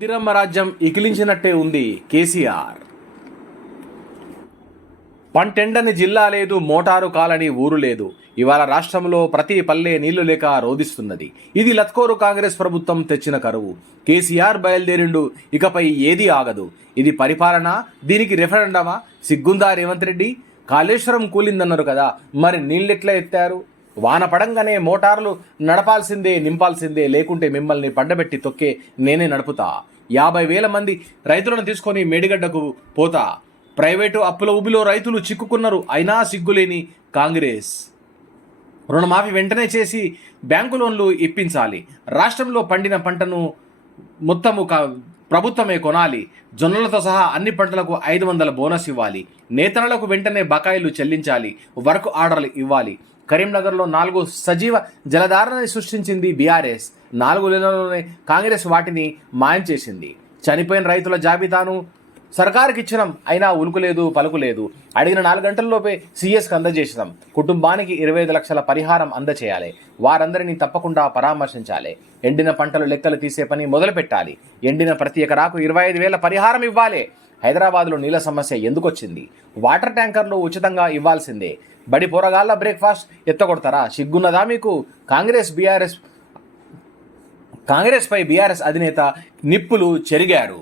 ఇందిరమ్మ రాజ్యం ఇకిలించినట్టే ఉంది కేసీఆర్. పంటెండని జిల్లా లేదు, మోటారు కాలని ఊరు లేదు. ఇవాళ రాష్ట్రంలో ప్రతి పల్లె నీళ్లు లేక రోధిస్తున్నది. ఇది లత్కోరు కాంగ్రెస్ ప్రభుత్వం తెచ్చిన కరువు. కేసీఆర్ బయలుదేరిండు, ఇకపై ఏది ఆగదు. ఇది పరిపాలన, దీనికి రెఫరెండమా? సిగ్గుందా రేవంత్ రెడ్డి? కాళేశ్వరం కూలిందన్నారు కదా, మరి నీళ్ళెట్లా ఎత్తారు? వాన పడంగానే మోటార్లు నడపాల్సిందే, నింపాల్సిందే, లేకుంటే మిమ్మల్ని పండబెట్టి తొక్కే నేనే నడుపుతా. 50,000 మంది రైతులను తీసుకొని మేడిగడ్డకు పోతా. ప్రైవేటు అప్పుల ఊబిలో రైతులు చిక్కుకున్నారు, అయినా సిగ్గులేని కాంగ్రెస్. రుణమాఫీ వెంటనే చేసి బ్యాంకు లోన్లు ఇప్పించాలి. రాష్ట్రంలో పండిన పంటను మొత్తము ప్రభుత్వమే కొనాలి. జొన్నలతో సహా అన్ని పంటలకు 500 బోనస్ ఇవ్వాలి. నేతలకు వెంటనే బకాయిలు చెల్లించాలి. వర్క్ ఆర్డర్లు ఇవ్వాలి. కరీంనగర్లో 4 సజీవ జలధారని సృష్టించింది బీఆర్ఎస్. 4 నెలల్లోనే కాంగ్రెస్ వాటిని మాయం చేసింది. చనిపోయిన రైతుల జాబితాను సర్కారుకి ఇచ్చినాం, అయినా ఉలుకులేదు పలుకులేదు. అడిగిన 4 గంటల్లోపే సీఎస్కి అందజేసినాం. కుటుంబానికి 25 లక్షల పరిహారం అందచేయాలి. వారందరినీ తప్పకుండా పరామర్శించాలి. ఎండిన పంటలు లెక్కలు తీసే పని మొదలు పెట్టాలి. ఎండిన ప్రతి ఎకరాకు 25,000 పరిహారం ఇవ్వాలి. హైదరాబాద్లో నీళ్ళ సమస్య ఎందుకొచ్చింది? వాటర్ ట్యాంకర్లు ఉచితంగా ఇవ్వాల్సిందే. బడి పోరగాళ్ళ బ్రేక్ఫాస్ట్ ఎత్తగొడతారా? సిగ్గున్నదా మీకు? కాంగ్రెస్పై బీఆర్ఎస్ అధినేత నిప్పులు చెరిగారు.